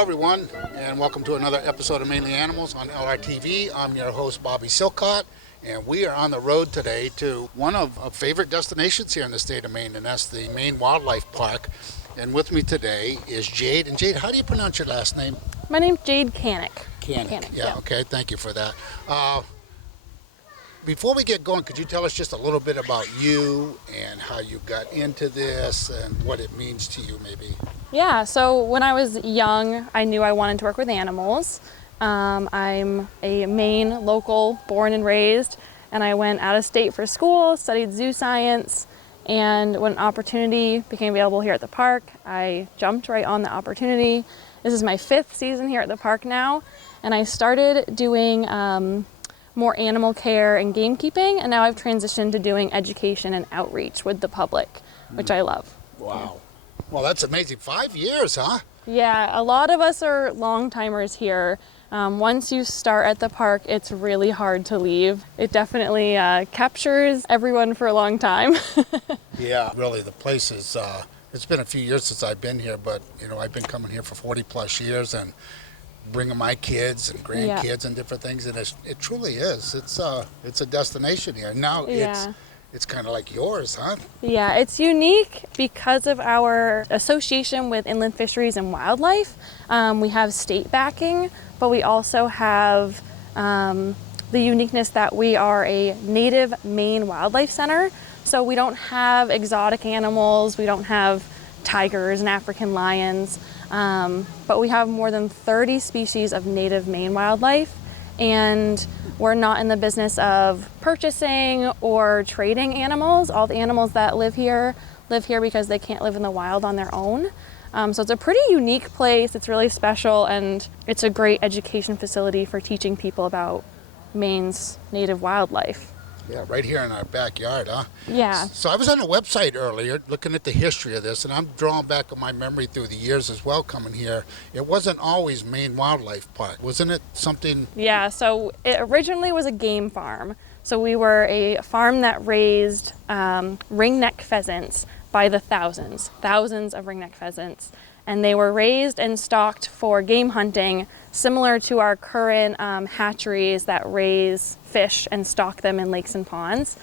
Hello everyone, and welcome to another episode of Mainly Animals on LRTV. I'm your host Bobby Silcott, and we are on the road today to one of our favorite destinations here in the state of Maine, and that's the Maine Wildlife Park. And with me today is Jade. And Jade, how do you pronounce your last name? My name's Jade Canick. Canick. Yeah, okay, thank you for that. Before we get going, could you tell us just a little bit about you and how you got into this and what it means to you maybe? Yeah, so when I was young, I knew I wanted to work with animals. I'm a Maine local, born and raised, and I went out of state for school, studied zoo science, and when an opportunity became available here at the park, I jumped right on the opportunity. This is my 5th season here at the park now, and I started doing more animal care and gamekeeping, and now I've transitioned to doing education and outreach with the public, which I love. Wow. Well, that's amazing. 5 years, huh? Yeah, a lot of us are long timers here. Once you start at the park, it's really hard to leave. It definitely captures everyone for a long time. Yeah, really, the place is, it's been a few years since I've been here, but, you know, I've been coming here for 40 plus years and bringing my kids and grandkids and different things, and it truly is. It's a destination here. Now it's kind of like yours, huh? Yeah, it's unique because of our association with inland fisheries and wildlife. We have state backing, but we also have the uniqueness that we are a native Maine wildlife center. So we don't have exotic animals, we don't have tigers and African lions, but we have more than 30 species of native Maine wildlife, and we're not in the business of purchasing or trading animals. All the animals that live here because they can't live in the wild on their own. So it's a pretty unique place. It's really special, and it's a great education facility for teaching people about Maine's native wildlife. Yeah, right here in our backyard, huh? Yeah. So I was on the website earlier looking at the history of this, and I'm drawing back on my memory through the years as well coming here. It wasn't always Maine Wildlife Park, wasn't it? Something... Yeah, so it originally was a game farm. So we were a farm that raised ringneck pheasants by the thousands of ringneck pheasants. And they were raised and stocked for game hunting, similar to our current hatcheries that raise fish and stock them in lakes and ponds.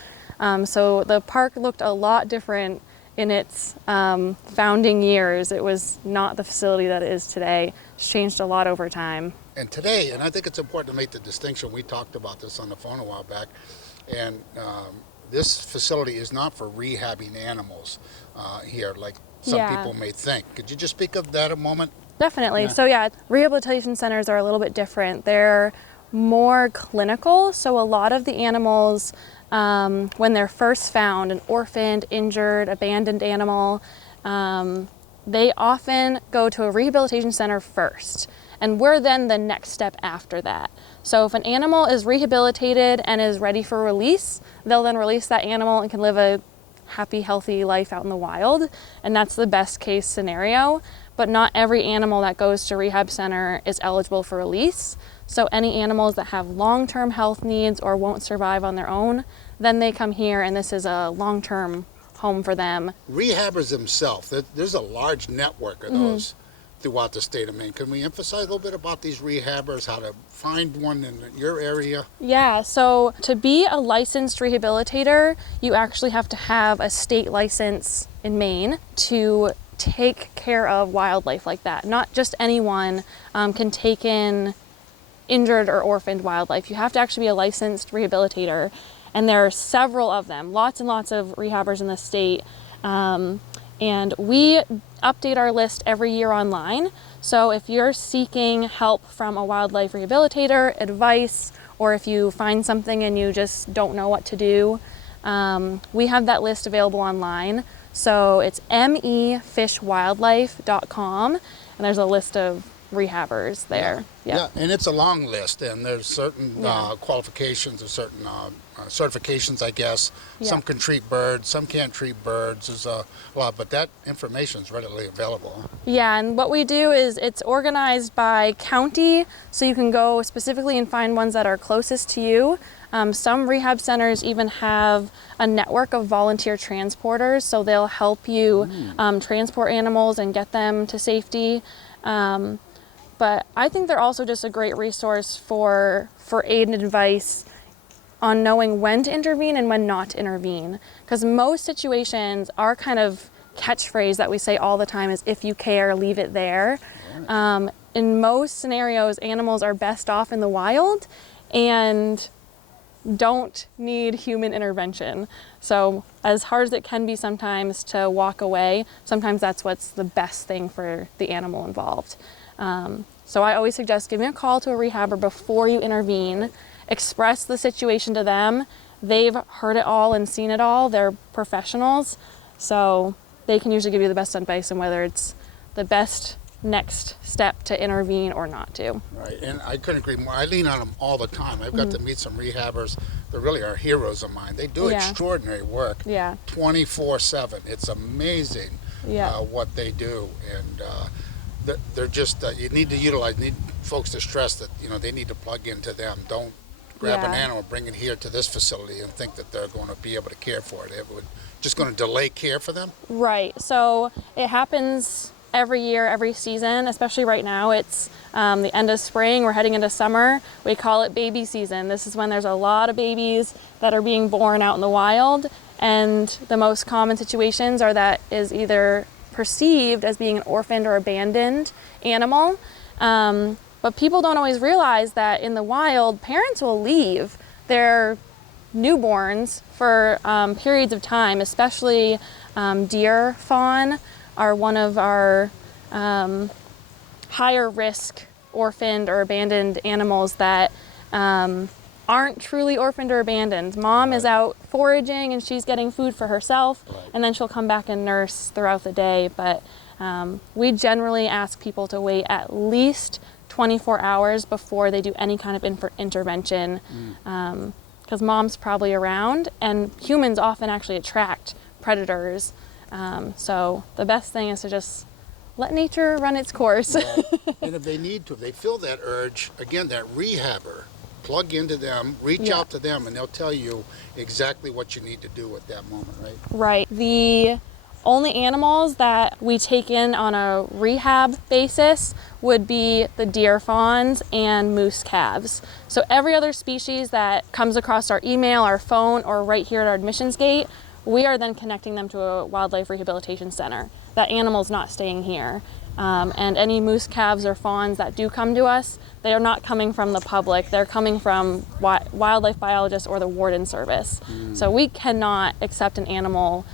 So the park looked a lot different in its founding years. It was not the facility that it is today. It's changed a lot over time. And today, and I think it's important to make the distinction, we talked about this on the phone a while back, and this facility is not for rehabbing animals here like some people may think. Could you just speak of that a moment? Definitely. Yeah. So yeah, rehabilitation centers are a little bit different. They're more clinical. So a lot of the animals, when they're first found, an orphaned, injured, abandoned animal, they often go to a rehabilitation center first. And we're then the next step after that. So if an animal is rehabilitated and is ready for release, they'll then release that animal and can live a happy, healthy life out in the wild. And that's the best case scenario. But not every animal that goes to rehab center is eligible for release. So any animals that have long-term health needs or won't survive on their own, then they come here, and this is a long-term home for them. Rehabbers themselves, there's a large network of those throughout the state of Maine. Can we emphasize a little bit about these rehabbers, how to find one in your area? Yeah, so to be a licensed rehabilitator, you actually have to have a state license in Maine to take care of wildlife like that. Not just anyone can take in injured or orphaned wildlife. You have to actually be a licensed rehabilitator, and there are several of them, lots and lots of rehabbers in the state. And we update our list every year online. So if you're seeking help from a wildlife rehabilitator, advice, or if you find something and you just don't know what to do, we have that list available online. So it's mefishwildlife.com, and there's a list of rehabbers there. Yeah, and it's a long list, and there's certain qualifications or certain certifications, I guess. Yeah. Some can treat birds, some can't treat birds. There's a lot, but that information is readily available. Yeah, and what we do is it's organized by county, so you can go specifically and find ones that are closest to you. Some rehab centers even have a network of volunteer transporters, so they'll help you transport animals and get them to safety. But I think they're also just a great resource for aid and advice on knowing when to intervene and when not to intervene. Because most situations, our kind of catchphrase that we say all the time is, if you care, leave it there. In most scenarios, animals are best off in the wild and don't need human intervention. So as hard as it can be sometimes to walk away, sometimes that's what's the best thing for the animal involved. So I always suggest giving a call to a rehabber before you intervene, express the situation to them. They've heard it all and seen it all. They're professionals, so they can usually give you the best advice on whether it's the best next step to intervene or not to. Right, and I couldn't agree more. I lean on them all the time. I've got to meet some rehabbers that really are heroes of mine. They do extraordinary work 24/7. It's amazing what they do, and they're just, you need folks to stress that, they need to plug into them. Don't grab an animal, bring it here to this facility and think that they're going to be able to care for it. It would just going to delay care for them. Right, so it happens every year, every season, especially right now. It's the end of spring, we're heading into summer. We call it baby season. This is when there's a lot of babies that are being born out in the wild, and the most common situations are that is either perceived as being an orphaned or abandoned animal. But people don't always realize that in the wild, parents will leave their newborns for periods of time, especially deer fawn are one of our higher risk orphaned or abandoned animals that aren't truly orphaned or abandoned. Mom is out foraging and she's getting food for herself, and then she'll come back and nurse throughout the day. But we generally ask people to wait at least 24 hours before they do any kind of intervention, because mom's probably around, and humans often actually attract predators. So the best thing is to just let nature run its course. Right. And if they need to, if they feel that urge, again, that rehabber, plug into them, reach out to them, and they'll tell you exactly what you need to do at that moment, right? Right. The only animals that we take in on a rehab basis would be the deer fawns and moose calves. So every other species that comes across our email, our phone, or right here at our admissions gate, we are then connecting them to a wildlife rehabilitation center. That animal's not staying here. And any moose calves or fawns that do come to us, they are not coming from the public. They're coming from wildlife biologists or the warden service. So we cannot accept an animal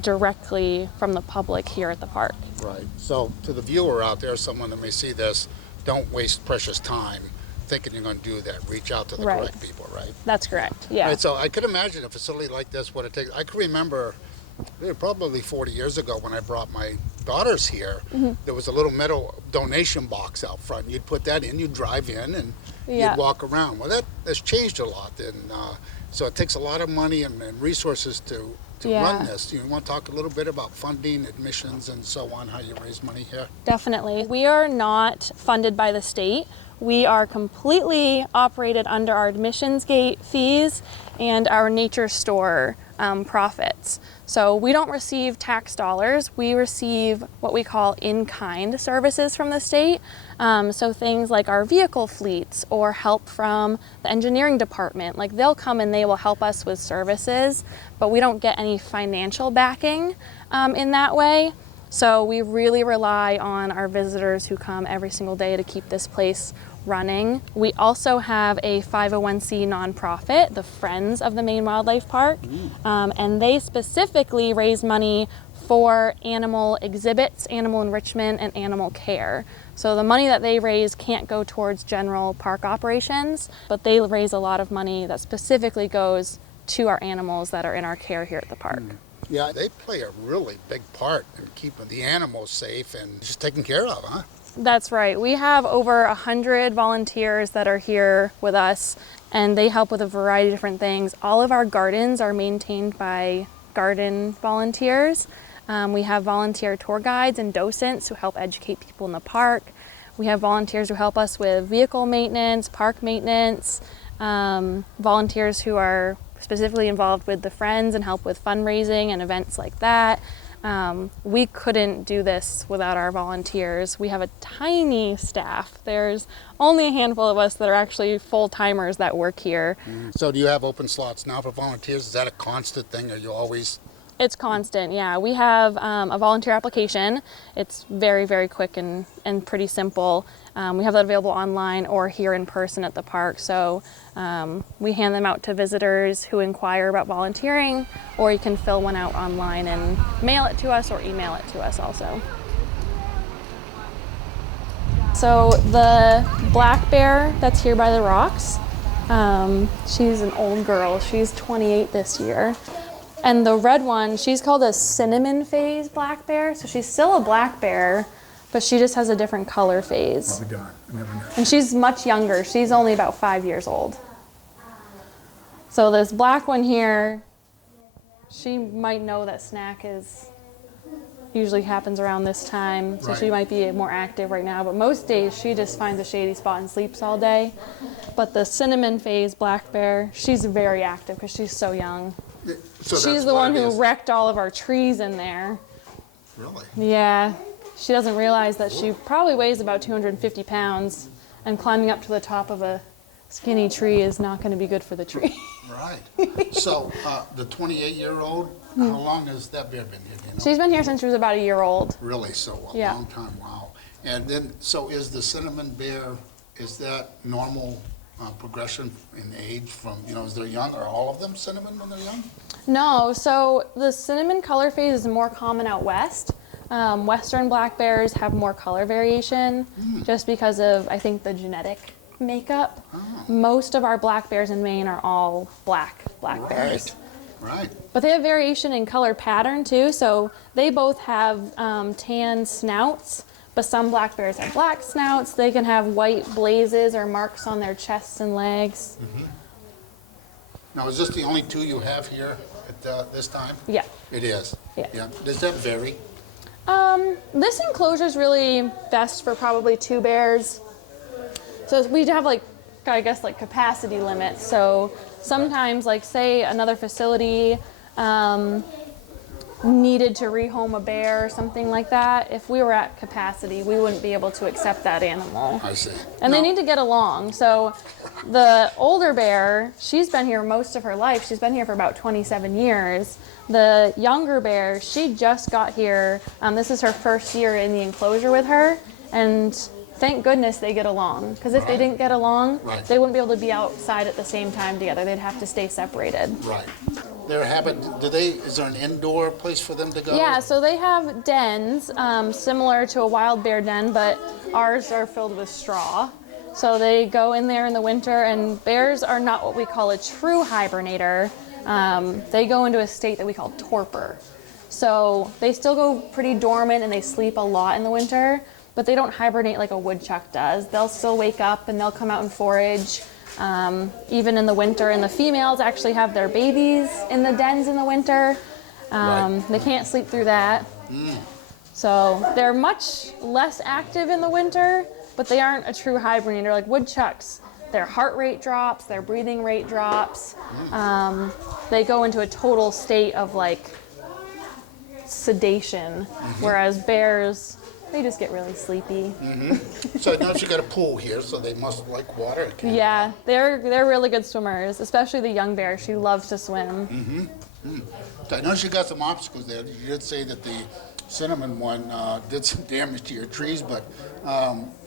directly from the public here at the park. Right. So to the viewer out there, someone that may see this, don't waste precious time thinking you're going to do that. Reach out to the correct people, right? That's correct, yeah. Right, so I could imagine a facility like this, what it takes. I can remember probably 40 years ago when I brought my daughters here, there was a little metal donation box out front. You'd put that in, you'd drive in, and you'd walk around. Well, that's changed a lot, and so it takes a lot of money and resources to run this. You want to talk a little bit about funding, admissions, and so on, how you raise money here? Definitely. We are not funded by the state. We are completely operated under our admissions gate fees and our nature store profits. So we don't receive tax dollars. We receive what we call in-kind services from the state. So things like our vehicle fleets or help from the engineering department. Like they'll come and they will help us with services, but we don't get any financial backing in that way. So we really rely on our visitors who come every single day to keep this place running. We also have a 501c nonprofit, the Friends of the Maine Wildlife Park, and they specifically raise money for animal exhibits, animal enrichment, and animal care. So the money that they raise can't go towards general park operations, but they raise a lot of money that specifically goes to our animals that are in our care here at the park. Yeah, they play a really big part in keeping the animals safe and just taken care of, huh? That's right. We have over 100 volunteers that are here with us, and they help with a variety of different things. All of our gardens are maintained by garden volunteers. We have volunteer tour guides and docents who help educate people in the park. We have volunteers who help us with vehicle maintenance, park maintenance, volunteers who are specifically involved with the Friends and help with fundraising and events like that. We couldn't do this without our volunteers. We have a tiny staff. There's only a handful of us that are actually full-timers that work here. So do you have open slots now for volunteers? Is that a constant thing? Are you always... It's constant, yeah. We have a volunteer application. It's very, very quick and pretty simple. We have that available online or here in person at the park. So we hand them out to visitors who inquire about volunteering, or you can fill one out online and mail it to us or email it to us also. So the black bear that's here by the rocks, she's an old girl. She's 28 this year. And the red one, she's called a cinnamon phase black bear. So she's still a black bear, but she just has a different color phase. I'll be darned. I never knew. And she's much younger. She's only about 5 years old. So this black one here, she might know that snack is usually happens around this time. So she might be more active right now. But most days she just finds a shady spot and sleeps all day. But the cinnamon phase black bear, she's very active because she's so young. So she's the one who wrecked all of our trees in there. Really? Yeah. She doesn't realize that she probably weighs about 250 pounds, and climbing up to the top of a skinny tree is not going to be good for the tree. Right. So the 28-year-old, how long has that bear been here? Do you know? She's been here since she was about a year old. Really? So a long time. Wow. And then, so is the cinnamon bear, is that normal progression in age from, is there young? Are all of them cinnamon when they're young? No, so the cinnamon color phase is more common out west. Western black bears have more color variation just because of, I think, the genetic makeup. Most of our black bears in Maine are all black bears. Right. But they have variation in color pattern too, so they both have tan snouts. But some black bears have black snouts. They can have white blazes or marks on their chests and legs. Now, is this the only two you have here at this time? Yeah. It is? Yeah. Does that vary? This enclosure is really best for probably 2 bears. So we have I guess capacity limits. So sometimes say another facility needed to rehome a bear or something like that, if we were at capacity, we wouldn't be able to accept that animal. I see. And they need to get along. So the older bear, she's been here most of her life. She's been here for about 27 years. The younger bear, she just got here. This is her first year in the enclosure with her. And thank goodness they get along. Because if they didn't get along, they wouldn't be able to be outside at the same time together. They'd have to stay separated. Right. Is there an indoor place for them to go? Yeah, so they have dens similar to a wild bear den, but ours are filled with straw. So they go in there in the winter, and bears are not what we call a true hibernator. They go into a state that we call torpor. So they still go pretty dormant and they sleep a lot in the winter, but they don't hibernate like a woodchuck does. They'll still wake up and they'll come out and forage. Even in the winter, and the females actually have their babies in the dens in the winter. They can't sleep through that. So they're much less active in the winter, but they aren't a true hibernator like woodchucks. Their heart rate drops, their breathing rate drops. They go into a total state of sedation, whereas bears, they just get really sleepy. So now you got a pool here, so they must like water. Yeah, they're really good swimmers, especially the young bear. She loves to swim. So I know you got some obstacles there. You did say that the cinnamon one did some damage to your trees, but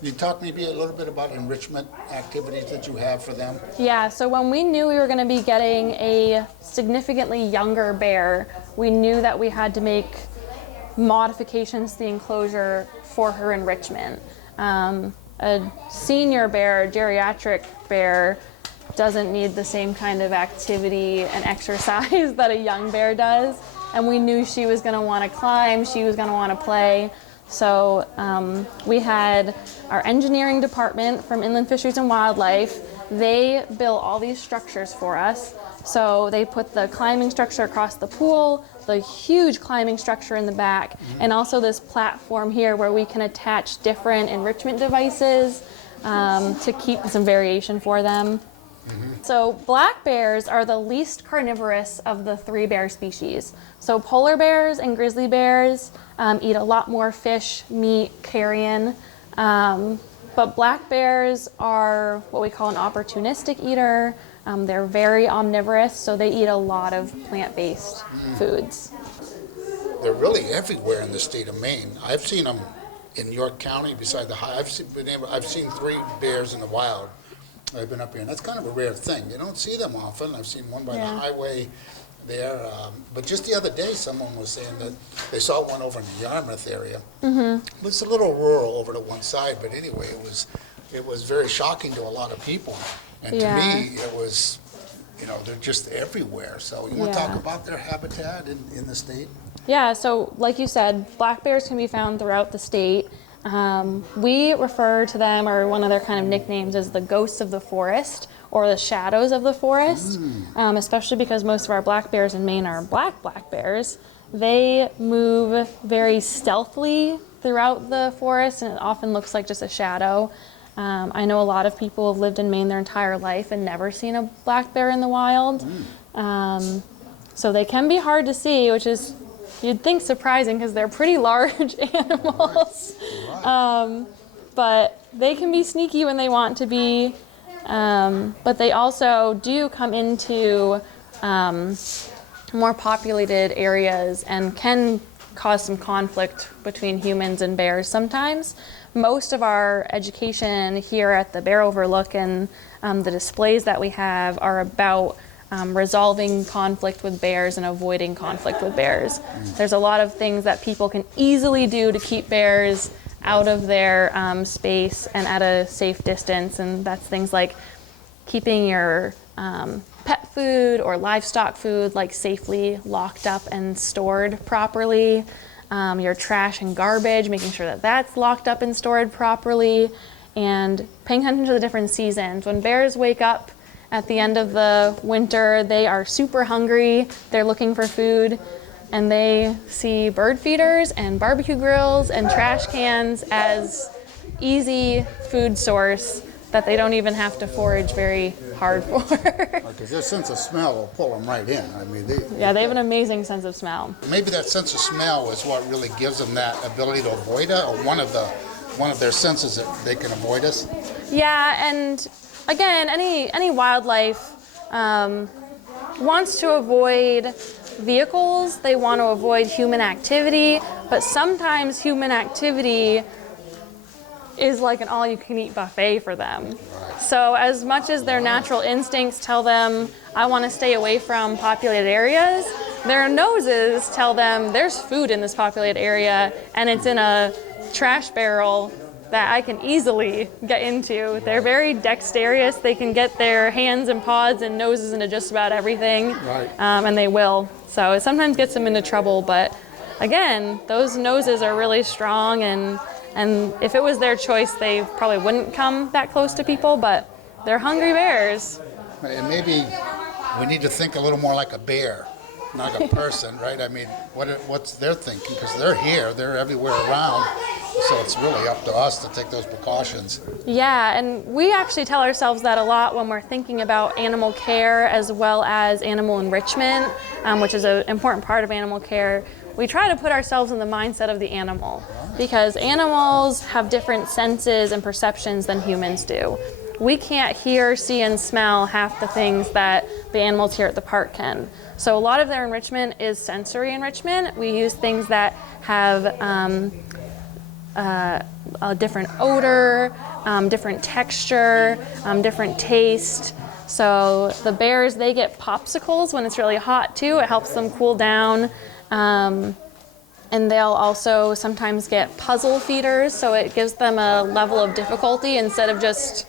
you talk maybe a little bit about enrichment activities that you have for them? Yeah, so when we knew we were going to be getting a significantly younger bear, we knew that we had to make modifications to the enclosure for her enrichment. A senior bear, a geriatric bear, doesn't need the same kind of activity and exercise that a young bear does. And we knew she was going to want to climb, she was going to want to play. So we had our engineering department from Inland Fisheries and Wildlife. They built all these structures for us. So they put the climbing structure across the pool, the huge climbing structure in the back, and also this platform here where we can attach different enrichment devices to keep some variation for them. So black bears are the least carnivorous of the 3 bear species. So polar bears and grizzly bears eat a lot more fish, meat, carrion. But black bears are what we call an opportunistic eater. They're very omnivorous, so they eat a lot of plant-based foods. They're really everywhere in the state of Maine. I've seen them in York County beside the high. I've seen 3 bears in the wild. I've been up here, and that's kind of a rare thing. You don't see them often. I've seen one by the highway there. But just the other day, someone was saying that they saw one over in the Yarmouth area. It's a little rural over to one side, but anyway, it was very shocking to a lot of people. And to me, it was, they're just everywhere. So you want to talk about their habitat in the state? Yeah, so like you said, black bears can be found throughout the state. We refer to them, or one of their kind of nicknames is the ghosts of the forest, or the shadows of the forest, especially because most of our black bears in Maine are black bears. They move very stealthily throughout the forest, and it often looks like just a shadow. I know a lot of people have lived in Maine their entire life and never seen a black bear in the wild. So they can be hard to see, which is, you'd think, surprising because they're pretty large animals. But they can be sneaky when they want to be. But they also do come into more populated areas and can cause some conflict between humans and bears sometimes. Most of our education here at the Bear Overlook and the displays that we have are about resolving conflict with bears and avoiding conflict with bears. There's a lot of things that people can easily do to keep bears out of their space and at a safe distance, and that's things like keeping your pet food or livestock food safely locked up and stored properly, your trash and garbage, making sure that that's locked up and stored properly, and paying attention to the different seasons. When bears wake up at the end of the winter, they are super hungry, they're looking for food, and they see bird feeders and barbecue grills and trash cans as easy food source that they don't even have to forage very hard for. Because their sense of smell will pull them right in. I mean, they have an amazing sense of smell. Maybe that sense of smell is what really gives them that ability to avoid it, or one of their senses that they can avoid us. Yeah, and again, any wildlife wants to avoid vehicles. They want to avoid human activity, but sometimes human activity is like an all-you-can-eat buffet for them. So as much as their natural instincts tell them, I want to stay away from populated areas, their noses tell them there's food in this populated area and it's in a trash barrel that I can easily get into. They're very dexterous. They can get their hands and paws and noses into just about everything, and they will. So it sometimes gets them into trouble, but again, those noses are really strong, and if it was their choice, they probably wouldn't come that close to people, but they're hungry bears. And maybe we need to think a little more like a bear, not a person, right? I mean, what's their thinking? Because they're here, they're everywhere around, so it's really up to us to take those precautions. Yeah, and we actually tell ourselves that a lot when we're thinking about animal care as well as animal enrichment, which is an important part of animal care. We try to put ourselves in the mindset of the animal, because animals have different senses and perceptions than humans do. We can't hear, see, and smell half the things that the animals here at the park can. So a lot of their enrichment is sensory enrichment. We use things that have a different odor, different texture, different taste. So the bears, they get popsicles when it's really hot too. It helps them cool down. And they'll also sometimes get puzzle feeders, so it gives them a level of difficulty instead of just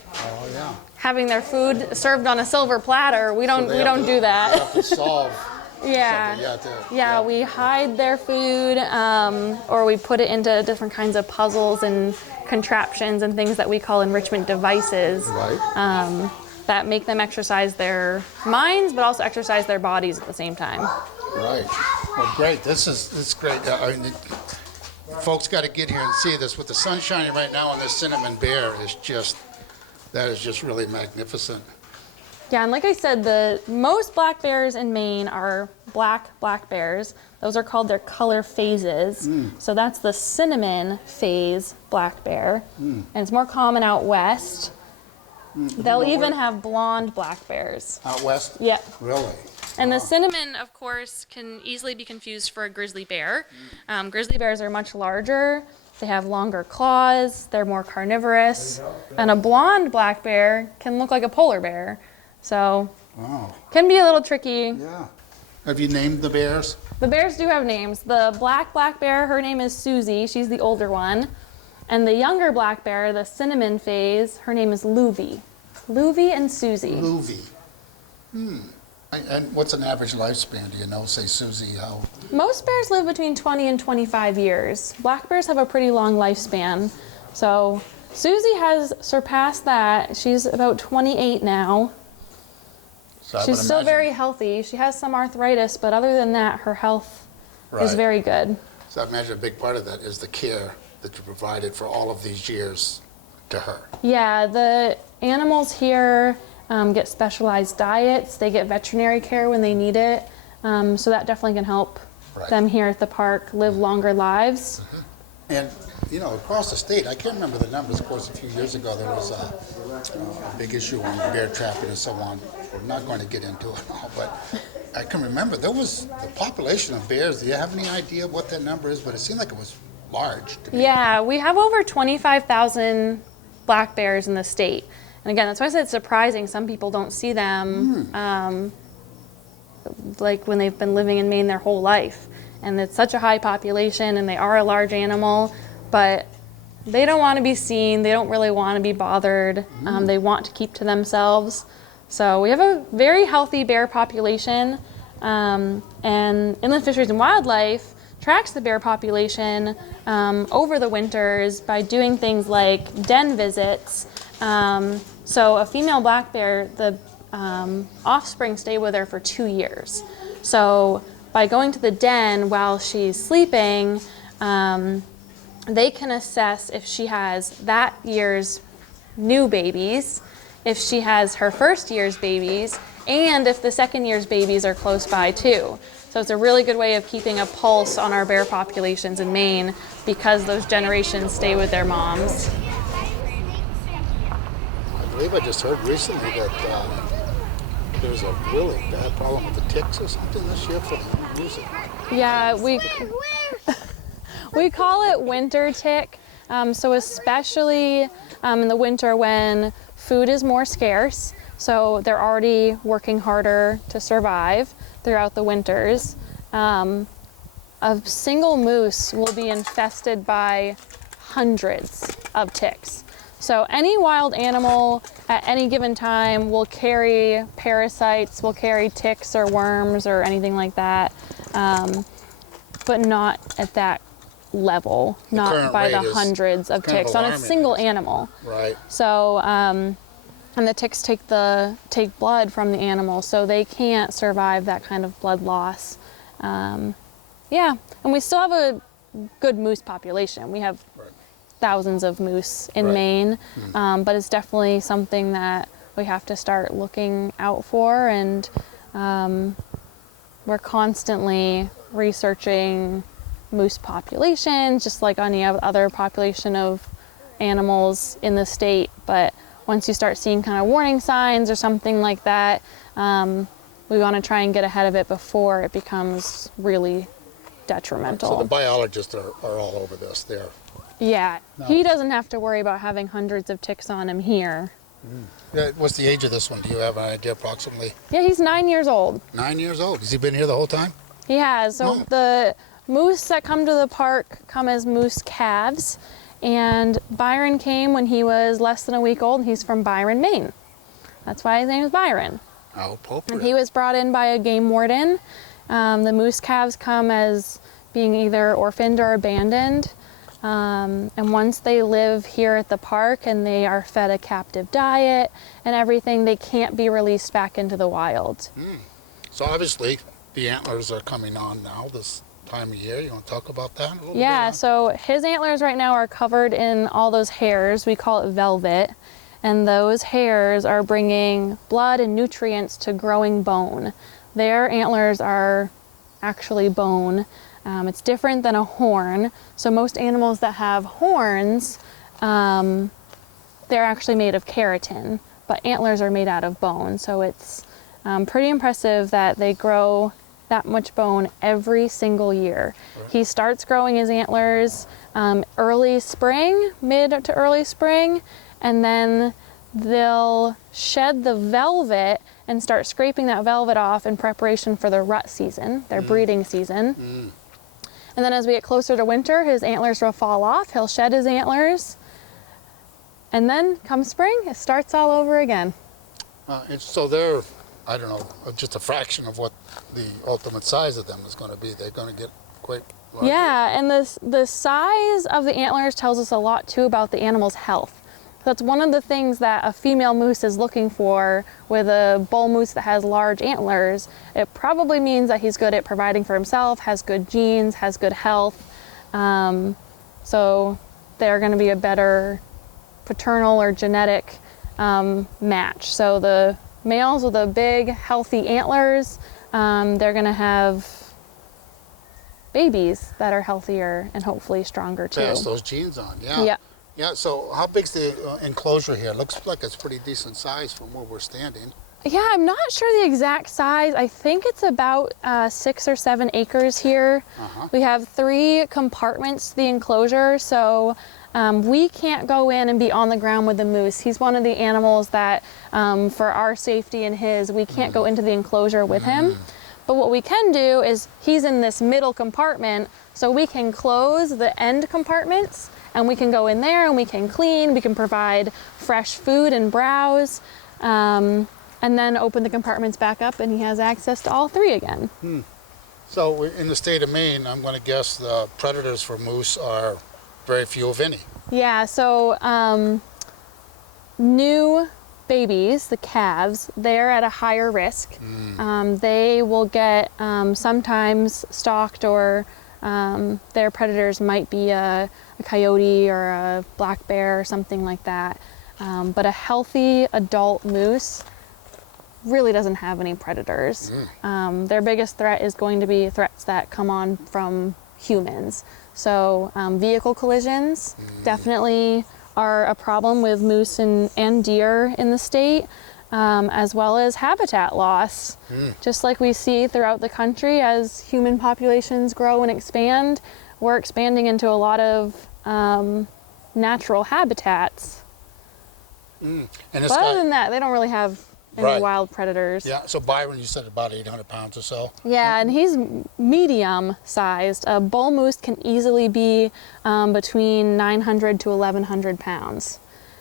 having their food served on a silver platter. We don't do that. They have to solve. Yeah, we hide their food, or we put it into different kinds of puzzles and contraptions and things that we call enrichment devices. That make them exercise their minds, but also exercise their bodies at the same time. Right. Well, great. This is great. I mean, folks got to get here and see this. With the sun shining right now, and this cinnamon bear is just really magnificent. Yeah, and like I said, the most black bears in Maine are black bears. Those are called their color phases. So that's the cinnamon phase black bear. And it's more common out west. They'll even have blonde black bears. Out west? Yep. Really? And the cinnamon, of course, can easily be confused for a grizzly bear. Grizzly bears are much larger. They have longer claws. They're more carnivorous. And a blonde black bear can look like a polar bear. So, can be a little tricky. Yeah. Have you named the bears? The bears do have names. The black bear, her name is Susie. She's the older one. And the younger black bear, the cinnamon phase, her name is Luvi. Luvi and Susie. Luvi. And what's an average lifespan? Do you know, say, Susie, how? Most bears live between 20 and 25 years. Black bears have a pretty long lifespan. So Susie has surpassed that. She's about 28 now. So I She's would still imagine- very healthy. She has some arthritis, but other than that, her health is very good. So I imagine a big part of that is the care that you provided for all of these years to her. Yeah, the animals here get specialized diets. They get veterinary care when they need it. So that definitely can help them here at the park live longer lives. And, you know, across the state, I can't remember the numbers. Of course, a few years ago, there was a big issue on bear trapping and so on. We're not going to get into it all, but I can remember there was the population of bears. Do you have any idea what that number is? But it seemed like it was large to me. Yeah, we have over 25,000 black bears in the state. And again, that's why I said it's surprising. Some people don't see them like when they've been living in Maine their whole life. And it's such a high population, and they are a large animal, but they don't want to be seen. They don't really want to be bothered. They want to keep to themselves. So we have a very healthy bear population, and Inland Fisheries and Wildlife tracks the bear population over the winters by doing things like den visits. So a female black bear, the offspring stay with her for 2 years. So by going to the den while she's sleeping, they can assess if she has that year's new babies, if she has her first year's babies, and if the second year's babies are close by too. So it's a really good way of keeping a pulse on our bear populations in Maine because those generations stay with their moms. I believe I just heard recently that there's a really bad problem with the ticks or something this year for the music. Yeah, we call it winter tick. So especially in the winter when food is more scarce, so they're already working harder to survive throughout the winters. A single moose will be infested by hundreds of ticks. So any wild animal at any given time will carry parasites, will carry ticks or worms or anything like that, but not at that level, not by the hundreds of ticks on a single animal. Right. So, and the ticks take blood from the animal, so they can't survive that kind of blood loss. Yeah, and we still have a good moose population. We have thousands of moose in Maine, but it's definitely something that we have to start looking out for, and we're constantly researching moose populations, just like any other population of animals in the state. But once you start seeing kind of warning signs or something like that, we want to try and get ahead of it before it becomes really detrimental. So the biologists are all over this. Yeah, he doesn't have to worry about having hundreds of ticks on him here. What's the age of this one? Do you have an idea approximately? Yeah, he's 9 years old. 9 years old. Has he been here the whole time? He has. So the moose that come to the park come as moose calves, and Byron came when he was less than a week old, and he's from Byron, Maine. That's why his name is Byron. Oh, appropriate. And he was brought in by a game warden. The moose calves come as being either orphaned or abandoned. And once they live here at the park and they are fed a captive diet and everything, they can't be released back into the wild. So obviously the antlers are coming on now this time of year. You want to talk about that a little bit? Yeah, so his antlers right now are covered in all those hairs. We call it velvet. and those hairs are bringing blood and nutrients to growing bone. Their antlers are actually bone. It's different than a horn. So most animals that have horns, they're actually made of keratin, but antlers are made out of bone. So it's pretty impressive that they grow that much bone every single year. Right. He starts growing his antlers early spring, mid to early spring, and then they'll shed the velvet and start scraping that velvet off in preparation for the rut season, their breeding season. And then as we get closer to winter, his antlers will fall off, he'll shed his antlers, and then come spring, it starts all over again. So they're, I don't know, just a fraction of what the ultimate size of them is going to be. They're going to get quite large. Yeah, and the size of the antlers tells us a lot too about the animal's health. That's one of the things that a female moose is looking for with a bull moose that has large antlers. It probably means that he's good at providing for himself, has good genes, has good health. So they're going to be a better paternal or genetic match. So the males with the big, healthy antlers, they're going to have babies that are healthier and hopefully stronger too. Pass those genes on, yeah. Yeah. Yeah, so how big's the enclosure here? Looks like it's pretty decent size from where we're standing. Yeah, I'm not sure the exact size. I think it's about 6 or 7 acres here. We have 3 compartments to the enclosure, so we can't go in and be on the ground with the moose. He's one of the animals that, for our safety and his, we can't go into the enclosure with him. But what we can do is, he's in this middle compartment, so we can close the end compartments and we can go in there and we can clean, we can provide fresh food and browse, and then open the compartments back up and he has access to all 3 again. So in the state of Maine, I'm going to guess the predators for moose are very few, if any. Yeah, so new babies, the calves, they're at a higher risk. They will get sometimes stalked, or their predators might be a coyote or a black bear or something like that. But a healthy adult moose really doesn't have any predators. Their biggest threat is going to be threats that come on from humans. So vehicle collisions definitely are a problem with moose and deer in the state, as well as habitat loss. Just like we see throughout the country as human populations grow and expand, we're expanding into a lot of natural habitats. And But other than that, they don't really have any wild predators. Yeah, so Byron, you said about 800 pounds or so? Yeah, and he's medium sized. A bull moose can easily be between 900 to 1,100 pounds.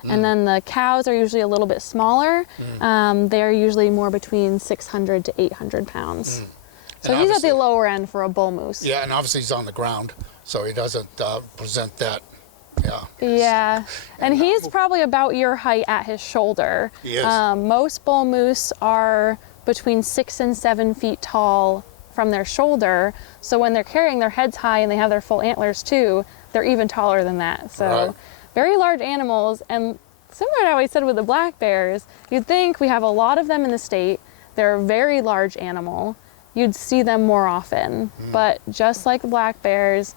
And then the cows are usually a little bit smaller. They're usually more between 600 to 800 pounds. So he's at the lower end for a bull moose. Yeah, and obviously he's on the ground, so he doesn't present that. Yeah, and he's probably about your height at his shoulder. He is. Most bull moose are between 6 and 7 feet tall from their shoulder. So when they're carrying their heads high and they have their full antlers too, they're even taller than that. So very large animals. And similar to how I said with the black bears, you'd think we have a lot of them in the state. They're a very large animal. You'd see them more often. But just like the black bears,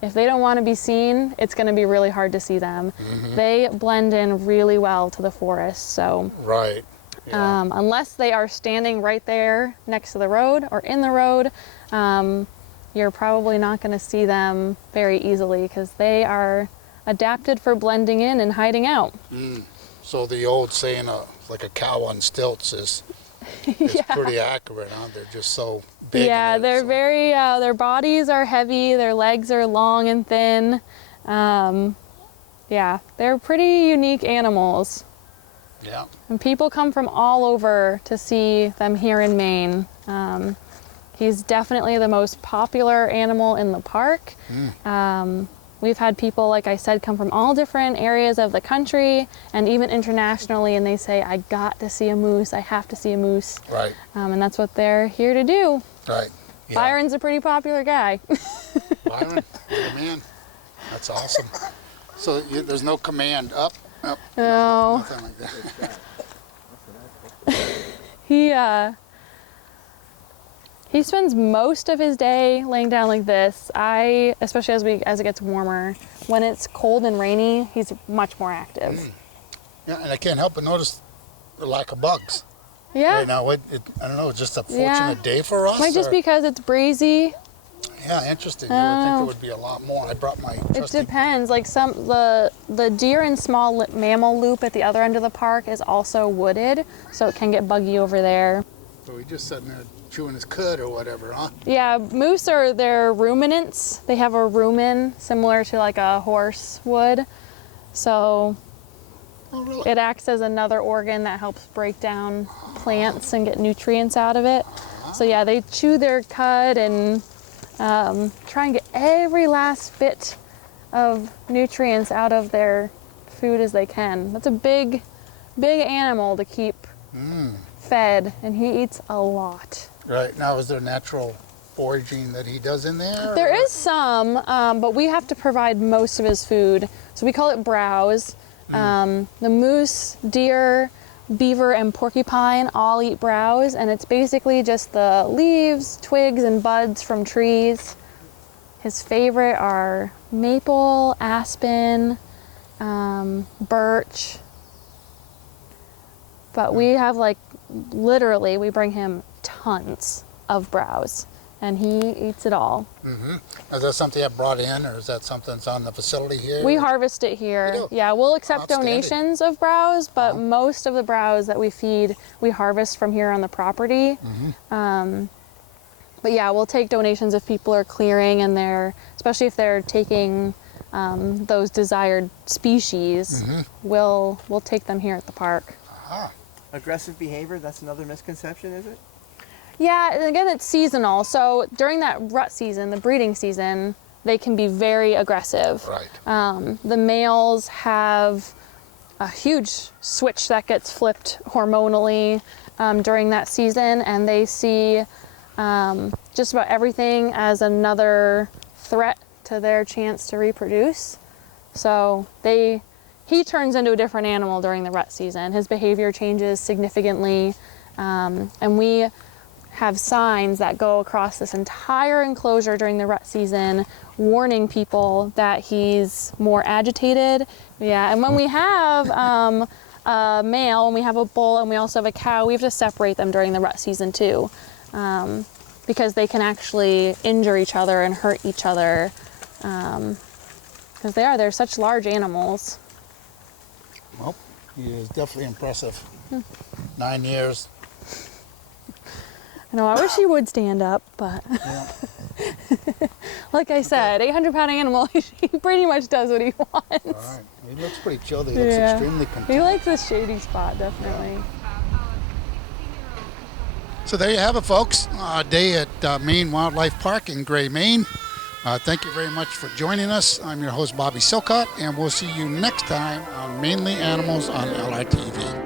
if they don't want to be seen, it's going to be really hard to see them. They blend in really well to the forest. So unless they are standing right there next to the road or in the road, you're probably not going to see them very easily because they are adapted for blending in and hiding out. So the old saying, like a cow on stilts, is pretty accurate, huh? They're just so big. Yeah, they're very, their bodies are heavy, their legs are long and thin. Yeah, they're pretty unique animals. Yeah. And people come from all over to see them here in Maine. He's definitely the most popular animal in the park. We've had people, like I said, come from all different areas of the country and even internationally, and they say, I got to see a moose, I have to see a moose. Right. And that's what they're here to do. Right. Yeah. Byron's a pretty popular guy. Byron, what a man. That's awesome. So there's no command up Nope, No. nothing like that. He spends most of his day laying down like this. Especially as it gets warmer, when it's cold and rainy, he's much more active. Yeah, and I can't help but notice the lack of bugs. Yeah. Right now, I don't know, just a fortunate day for us? Might just because it's breezy. Yeah, interesting. You would think there would be a lot more. I brought my It trusty... depends. Like the deer and small mammal loop at the other end of the park is also wooded, so it can get buggy over there. So he's just sitting there chewing his cud or whatever, huh? Yeah, moose they're ruminants. They have a rumen similar to like a horse would. So Oh, really? it acts as another organ that helps break down plants and get nutrients out of it. So yeah, they chew their cud and try and get every last bit of nutrients out of their food as they can. That's a big animal to keep fed, and he eats a lot. Right. Now, is there natural foraging that he does in there? There is some, but we have to provide most of his food. So we call it browse. The moose, deer, beaver, and porcupine all eat browse, and it's basically just the leaves, twigs, and buds from trees. His favorite are maple, aspen, birch. But we have literally, we bring him tons of browse, and he eats it all. Is that something you brought in, or is that something that's on the facility here? We harvest it here. You do? Yeah, we'll accept Outstanding. donations of browse, but most of the browse that we feed, we harvest from here on the property. But yeah, we'll take donations if people are clearing and especially if they're taking those desired species, we'll take them here at the park. Aggressive behavior, that's another misconception, is it? Yeah, and again, it's seasonal. So during that rut season, the breeding season, they can be very aggressive. Right. The males have a huge switch that gets flipped hormonally during that season, and they see just about everything as another threat to their chance to reproduce. So he turns into a different animal during the rut season. His behavior changes significantly, and we have signs that go across this entire enclosure during the rut season warning people that he's more agitated. Yeah, and when we have a male, and we have a bull, and we also have a cow, we have to separate them during the rut season too, because they can actually injure each other and hurt each other, because they're such large animals. Well, he is definitely impressive. 9 years. I know, I wish he would stand up, but Yeah. like I said, 800-pound animal, he pretty much does what he wants. All right. He looks pretty chilled. He looks Yeah. extremely content. He likes this shady spot, definitely. So there you have it, folks. A day at Maine Wildlife Park in Gray, Maine. Thank you very much for joining us. I'm your host, Bobby Silcott, and we'll see you next time on Mainly Animals on LRTV.